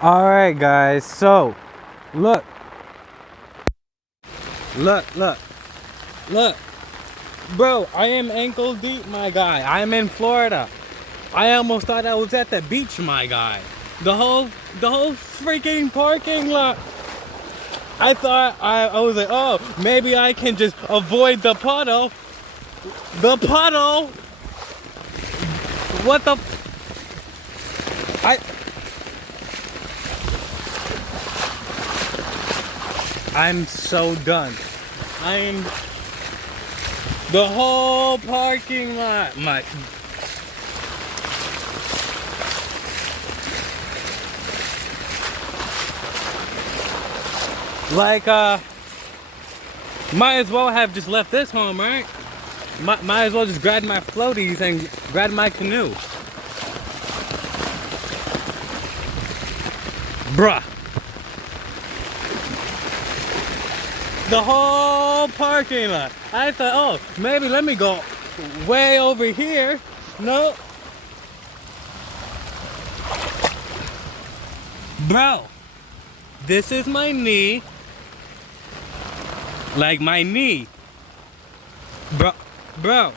Alright guys, so look. Look. Bro, I am ankle deep, my guy. I am in Florida. I almost thought I was at the beach, my guy. The whole freaking parking lot. I thought I was like, oh, maybe I can just avoid the puddle. The puddle. What the? I'm so done. I'm the whole parking lot. Might as well have just left this home, right? Might as well just grab my floaties and grab my canoe. Bruh. The whole parking lot. I thought, oh, maybe let me go way over here. No. Bro, this is my knee. Like my knee. Bro.